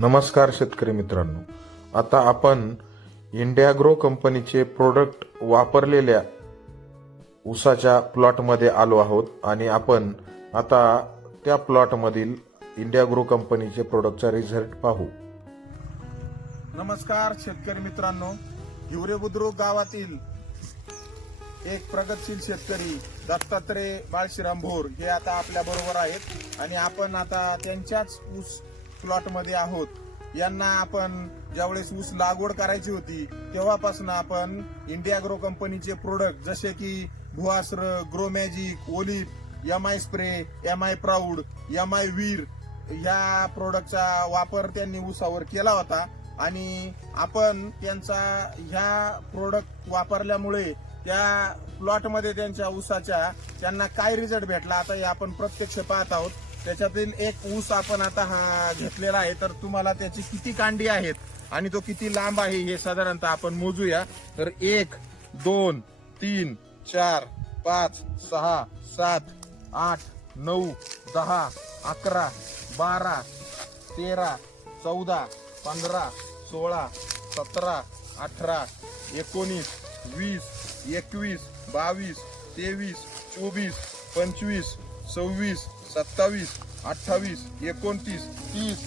नमस्कार शेतकरी मित्रांनो, आता आपण इंडियाग्रो कंपनीचे प्रोडक्ट वापरलेल्या ऊसाच्या प्लॉटमध्ये आलो आहोत आणि आपण आता त्या प्लॉटमधील इंडियाग्रो कंपनीचे प्रोडक्टचा रिझल्ट पाहू. नमस्कार शेतकरी मित्रांनो, हिवरे बुद्रुक गावातील एक प्रगतशील शेतकरी दत्तात्रय बाळशिराम भोर हे आता आपल्या बरोबर आहेत आणि आपण आता त्यांच्याच ऊस प्लॉट मध्ये आहोत. यांना आपण ज्यावेळेस ऊस लागवड करायची होती तेव्हापासून आपण इंडियाग्रो कंपनीचे प्रोडक्ट जसे की भुआस्त्र, ग्रो मॅजिक, ओलिप, MI spray, MI proud, MI Veer या प्रोडक्टचा वापर त्यांनी ऊसावर केला होता आणि आपण त्यांचा ह्या प्रोडक्ट वापरल्यामुळे त्या प्लॉट मध्ये त्यांच्या ऊसाच्या त्यांना काय रिझल्ट भेटला आता हे आपण प्रत्यक्ष पाहत आहोत. त्याच्यातील एक ऊस आपण आता हा घेतलेला आहे, तर तुम्हाला त्याची किती कांडी आहेत आणि तो किती लांब आहे हे साधारणतः आपण मोजूया. तर 1, 2, 3, 4, 5, 6, 7, 8, 9, 10, 11, 12, 13, 14, 15, 16, 17, 18, 19, 20, 21, 22, 23, 24, 25, 26, 27, 28, 29, 30,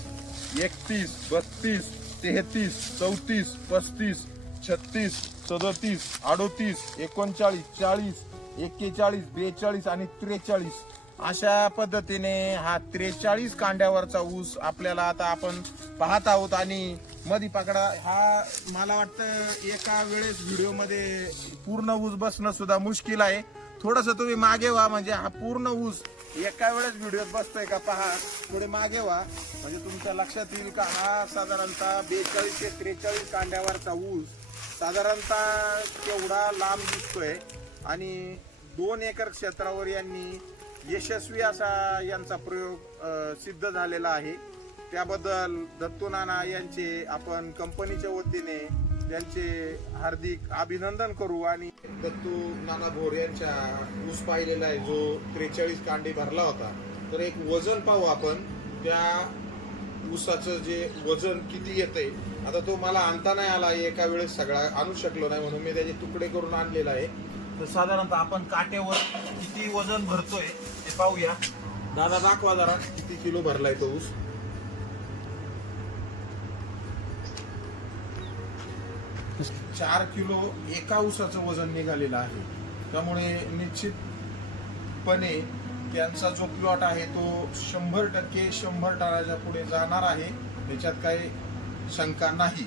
31, 32, 33, 34, 35, 36, 37, 38, 39, 40, 41, 42 आणि 43 अशा पद्धतीने हा 43 कांड्यावरचा ऊस आपल्याला आता आपण पाहत आहोत. आणि मधी पकडा हा मला वाटतं एका वेळेस व्हिडिओ मध्ये पूर्ण ऊस बसणं सुद्धा मुश्किल आहे. थोडस तुम्ही मागे व्हा, म्हणजे हा पूर्ण ऊस एका वेळेस व्हिडिओत बसतोय का पहा. थोडे मागे व्हा म्हणजे तुमच्या लक्षात येईल का हा साधारणतः 42 ते 43 कांड्यावरचा ऊस साधारणतः केवढा लांब दिसतोय. आणि 2 एकर क्षेत्रावर यांनी यशस्वी असा यांचा प्रयोग सिद्ध झालेला आहे. त्याबद्दल दत्तू नाना यांचे आपण कंपनीच्या वतीने त्यांचे हार्दिक अभिनंदन करू. आणि दत्तू नाना भोर यांच्या ऊस पाहिलेला आहे जो 43 कांडी भरला होता. तर एक वजन पाहू आपण त्या ऊसाचं जे वजन किती येतंय. आता तो मला आणता नाही आला, एका वेळेस सगळा आणू शकलो नाही म्हणून मी त्याचे तुकडे करून आणलेला आहे. तर साधारणतः आपण काटेवर किती वजन भरतोय ते पाहूया. दादा दाखवा जरा किती किलो भरलाय तो ऊस. चार किलो एका ऊसाचं वजन निघालेलं आहे. त्यामुळे निश्चितपणे त्यांचा जो प्लॉट आहे तो 100% 100 टनाच्या पुढे जाणार आहे, याच्यात काही शंका नाही.